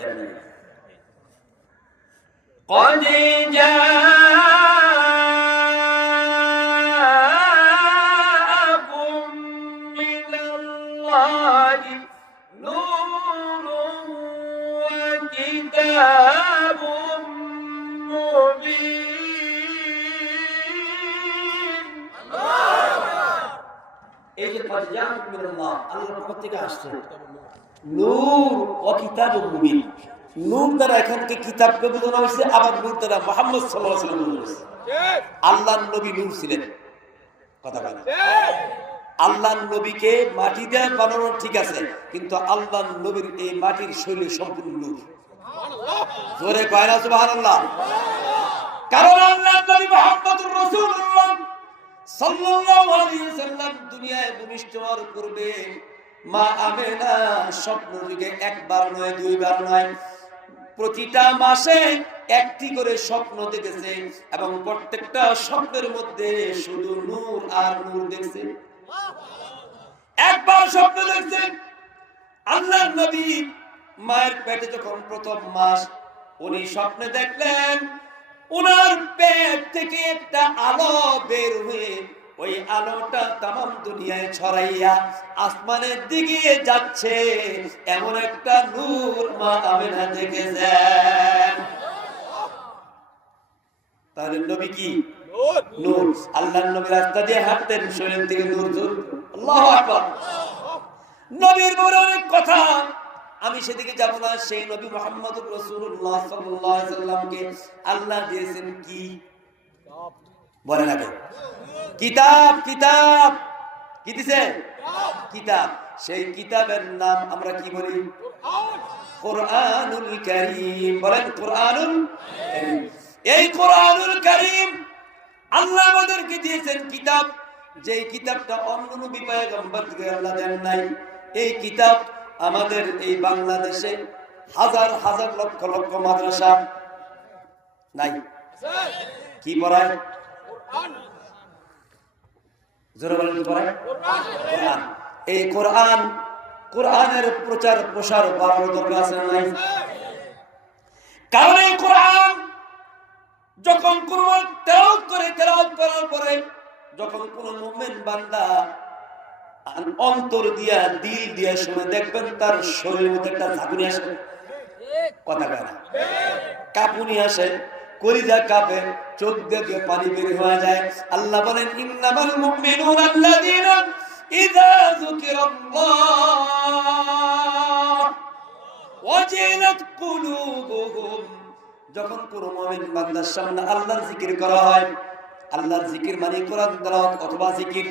দেন। قد جاءكم من الله نور وكتاب مبين। এই যে قد جاءكم من الله, আল্লাহর পক্ষ থেকে আসছে নূর ও কিতাবুম মুবিন। নূর দ্বারা এখানকে কিতাবকে বোঝানো হয়েছে, আবার নূর দ্বারা মুহাম্মদ সাল্লাল্লাহু আলাইহি ওয়াসাল্লাম বোঝানো হয়েছে। আল্লাহর নবী নূর ছিলেন, কথা বলেন। আল্লাহর নবীকে মাটি দিয়ে বানানো ঠিক আছে, কিন্তু আল্লাহর নবীর এই মাটির শৈলী সম্পূর্ণ নূর। জোরে কয় না সুবহানাল্লাহ। কারণ আল্লাহর নবী মুহাম্মদুর রাসূলুল্লাহ সাল্লাল্লাহু আলাইহি ওয়াসাল্লাম দুনিয়ায় ভূমিষ্ঠ হওয়ার পূর্বে মা আমেনা স্বপ্ন যুগে একবার নয় দুইবার নয়, প্রতিটা মাসে একটি করে স্বপ্ন দেখেছে, এবং প্রত্যেকটা স্বপ্নের মধ্যে শুধু নূর আর নূর দেখছে। একবার স্বপ্ন দেখছে আল্লাহর নবী মায়ের পেটে যখন প্রথম মাস, উনি স্বপ্নে দেখলেন উনার পেট থেকে একটা আলো বের হয়ে ওই আলোটা তামাম দুনিয়ায় ছড়াইয়া আসমানের দিকে যাচ্ছে, এমন একটা নূর মা আমেনা দেখেছেন। তাহলে নবী কি নূর? আল্লাহর নবী রাস্তা দিয়ে হাঁটতেন, শরীর থেকে নূর ঝরত। আল্লাহু আকবার। নবীর বড় অনেক কথা, আমি সেদিকে যাব না। সেই নবী মুহাম্মদুর রাসূলুল্লাহ সাল্লাল্লাহু আলাইহি ওয়াসাল্লামকে আল্লাহ দিয়েছেন কি বলেন আগে? কিতাব। কিতাব কি দিছে? কিতাব। সেই কিতাবের নাম আমরা কি বলি? কোরআনুল কারীম। বলেন কোরআনুল কারীম। এই কোরআনুল কারীম আল্লাহ আমাদেরকে দিয়েছেন কিতাব, যেই কিতাবটা অন্য নবী পয়গম্বরকে আল্লাহ দেন নাই। এই কিতাব আমাদের এই বাংলাদেশে হাজার হাজার লক্ষ লক্ষ মাদ্রাসা নাই, কি পড়ায়? জোরে বলেন কি পড়ায়? কোরআন। এই কোরআন, কোরআনের প্রচার প্রসার বাড়ানোর দরকার আছে না নাই? কারণ এই কোরআন যখন কোরআন তেলাওয়াত করার পরে যখন কোন মুমিন বান্দা অন্তর দিয়া দিল দিয়া শুনে, দেখবেন তার শরীরের মধ্যে একটা ঝাঁকুনি আসে, কথা বলে না, কাঁপুনি আসে, কলিজা কাঁপে, চোখ দিয়ে পানি বের হয়ে যায়। আল্লাহ বলেন ইন্নামাল মুমিনুনা আল্লাযীনা ইযা যুকিরাল্লাহ ওয়াজিলাত কুলুবুহুম। যখন কোন মুমিন বান্দার সামনে আল্লাহর জিকির করা হয়, আল্লাহর জিকির মানে কোরআন তেলাওয়াত অথবা জিকির,